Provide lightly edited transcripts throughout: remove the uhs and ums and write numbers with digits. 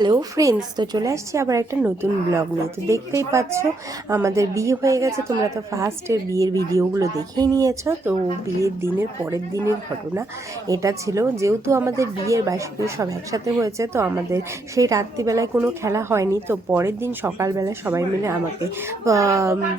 Hello friends, তো চলে আসছি আবার একটা নতুন ব্লগ নিয়ে। তো দেখতেই পাচ্ছ আমাদের বিয়ে হয়ে গেছে। তোমরা তো ফার্স্টের বিয়ের ভিডিওগুলো দেখেই নিয়েছো। তো বিয়ের দিনের পরের দিনের ঘটনা এটা ছিল। যেহেতু আমাদের বিয়ের বার্ষিকী সব একসাথে হয়েছে, তো আমাদের সেই রাত্রিবেলায় কোনো খেলা হয়নি। তো পরের দিন সকালবেলায় সবাই মিলে আমাকে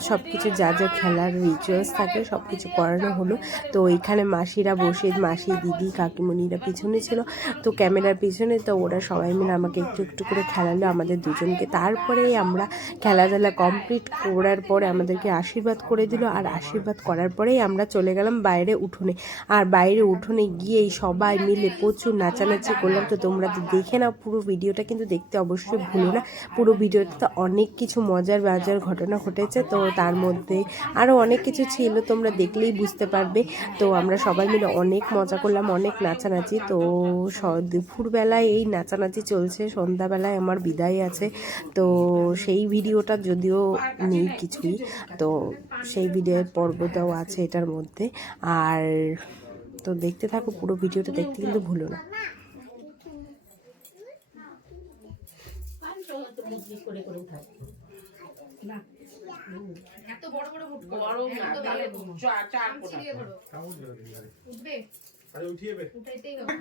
সব কিছু যা যা খেলার রিচুয়ালস থাকে সব কিছু করানো হলো। তো এখানে মাসিরা বসে, মাসি, দিদি, কাকিমণিরা পিছনে ছিল, তো ক্যামেরার পিছনে। তো ওরা সবাই মিলে আমাকে একটু একটু করে খেলালো আমাদের দুজনকে। তারপরে আমরা খেলাধুলা কমপ্লিট করার পরে আমাদেরকে আশীর্বাদ করে দিল। আর আশীর্বাদ করার পরেই আমরা চলে গেলাম বাইরে উঠোনে। আর বাইরে উঠোনে গিয়েই সবাই মিলে প্রচুর নাচানাচি করলাম। তো তোমরা তো দেখে নাও পুরো ভিডিওটা, কিন্তু দেখতে অবশ্যই ভুলো না। পুরো ভিডিওতে তো অনেক কিছু মজার ঘটনা ঘটেছে। তো তার মধ্যে আরও অনেক কিছু ছিল, তোমরা দেখলেই বুঝতে পারবে। তো আমরা সবাই মিলে অনেক মজা করলাম, অনেক নাচানাচি। তো দুপুরবেলায় এই নাচানাচি চলছে, সন্ধ্যাবেলায় আমার বিদায় আছে। তো সেই ভিডিওটা যদিও নেই কিছুই, তো সেই ভিডিওর পর্বটাও আছে এটার মধ্যে। আর তো দেখতে থাকো পুরো ভিডিওটা, দেখতে কিন্তু ভুলো না। এত বড় বড় উঠবে, উঠাইতেই হবে।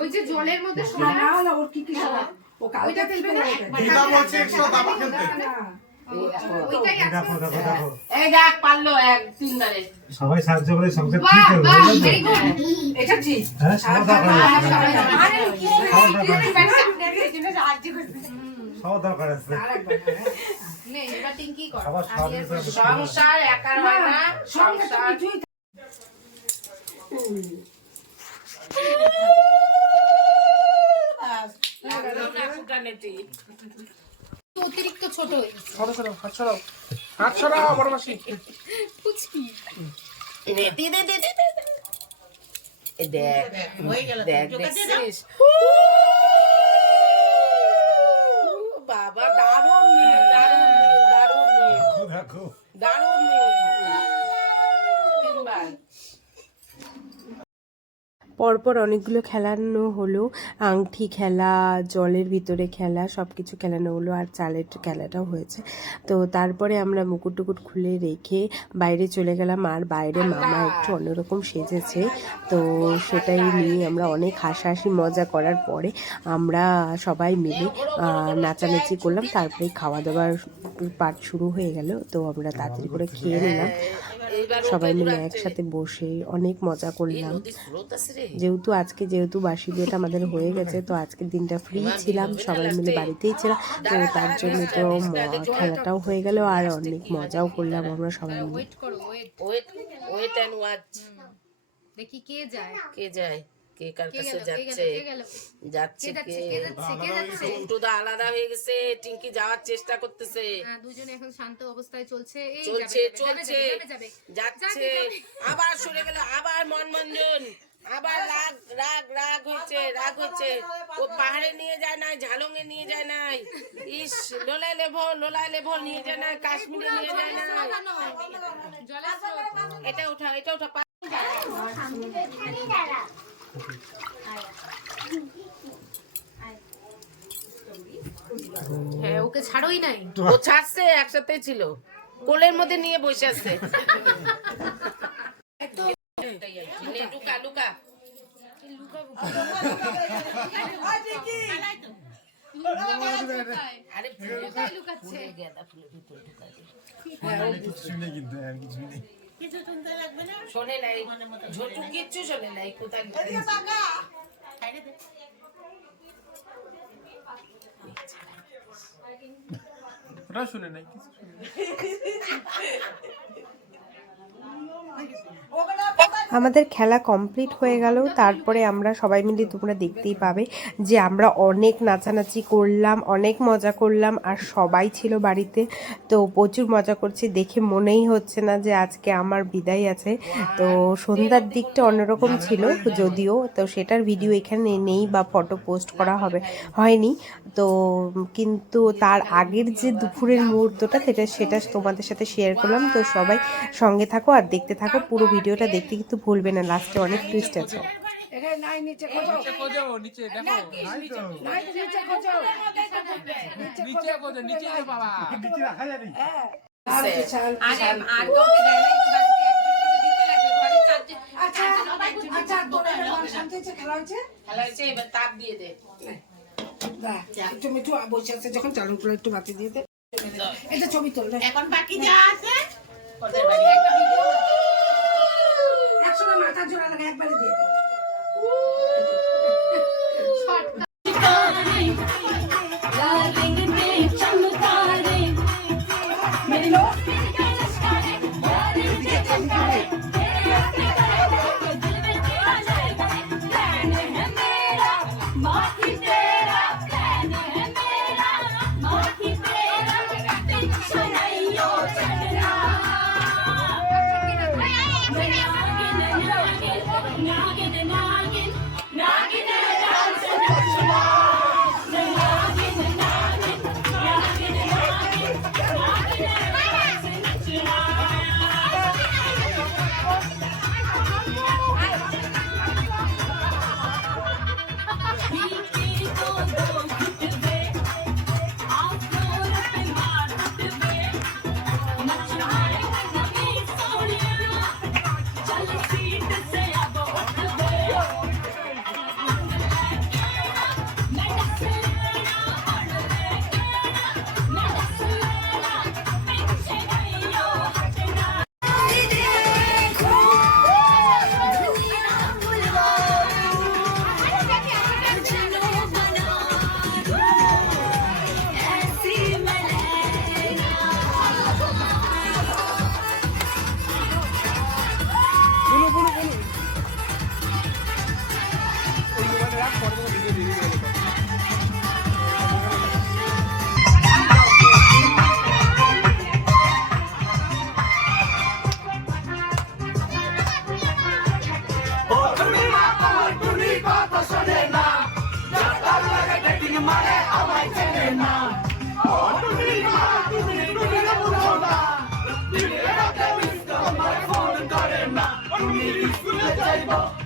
ওই যে জলের মধ্যে ওইটা খেলবে না। সবাই সাহায্য করে সংসার ঠিক করবে। এটা ঠিক। হ্যাঁ, খাওয়া দাওয়া আছে। সংসার একা হয় না, সংসার অতিরিক্ত ছোট হাত ছড়াও বড় মাসি কুচকি বাবা দারুণ পরপর অনেকগুলো খেলানো হলো। আংটি খেলা, জলের ভিতরে খেলা, সব কিছু খেলানো হলো। আর চালের খেলাটাও হয়েছে। তো তারপরে আমরা মুকুট টুকুট খুলে রেখে বাইরে চলে গেলাম। আর বাইরে মামা একটু অন্যরকম সেজেছে, তো সেটাই নিয়ে আমরা অনেক হাসাহাসি মজা করার পরে আমরা সবাই মিলে নাচানাচি করলাম। তারপরে খাওয়া দাওয়ার পার্ট শুরু হয়ে গেল। তো আমরা তাড়াতাড়ি করে খেয়ে নিলাম সবাই মিলে একসাথে বসে, অনেক মজা করলাম। যেহেতু বার্ষিক বিয়েটা আমাদের হয়ে গেছে, তো আজকের দিনটা ফ্রি ছিলাম, সবাই মিলে বাড়িতেই ছিলাম। তো তার জন্য তো খেলাটাও হয়ে গেল আর অনেক মজাও করলাম আমরা সবাই মিলে। দেখি কে যায় কে কার কাছে যাচ্ছে উল্টোদা আলাদা হয়ে গেছে। টিঙ্কি যাওয়ার চেষ্টা করতেছে, দুজনে এখন শান্ত অবস্থায় চলছে যাচ্ছে। আবার সরে গেল, আবার মনমঞ্জন, আবার রাগ হয়েছে। ও পাহাড়ে নিয়ে যায় নাই, ঝালংয়ে নিয়ে যায় নাই, ইস লোলায় লেভো নিয়ে যায় না, কাশ্মীরে নিয়ে যায় না। এটা উঠা হ্যাঁ, ওকে ছাড়োই নাই। ও ছাড়ছে, একসাথে ছিল, কোলের মধ্যে নিয়ে বসে আছে। লুকা আরে লুকাচ্ছে, শোনে নাই, ঝোটু কিচ্ছু শোনে নাই। কোথায় শুনে নাই কিছু। আমাদের খেলা কমপ্লিট হয়ে গেল। তারপরে আমরা সবাই মিলে, তোমরা দেখতেই পাবে যে আমরা অনেক নাচানাচি করলাম, অনেক মজা করলাম। আর সবাই ছিল বাড়িতে, তো প্রচুর মজা করছি। দেখে মনেই হচ্ছে না যে আজকে আমার বিদায় আছে। তো সন্ধ্যার দিকটা অন্যরকম ছিল যদিও, তো সেটার ভিডিও এখানে নেই বা ফটো পোস্ট করা হয়নি। তো কিন্তু তার আগের যে দুপুরের মুহূর্তটা সেটা তোমাদের সাথে শেয়ার করলাম। তো সবাই সঙ্গে থাকো আর দেখতে থাকো, পুরো ভিডিওটা দেখতে কিন্তু ভুলবে না, লাস্টে অনেক টুইস্ট আছে। নিচে খোঁজো, নিচে দেখো। নিচে খোঁজো, নিচে যে বাবা। নিচে রাখা যাবে। খেলা হয়েছে, এবার তাপ দিয়ে দে। যখন চালু করে একটু বাতি দিয়ে দে, এটা ছবি তোল। এখন বাকি যা আছে একসময় মাথা জোড়া লাগে, একবারে দিয়ে দে।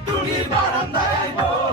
তুমি বারান্দায় আইবো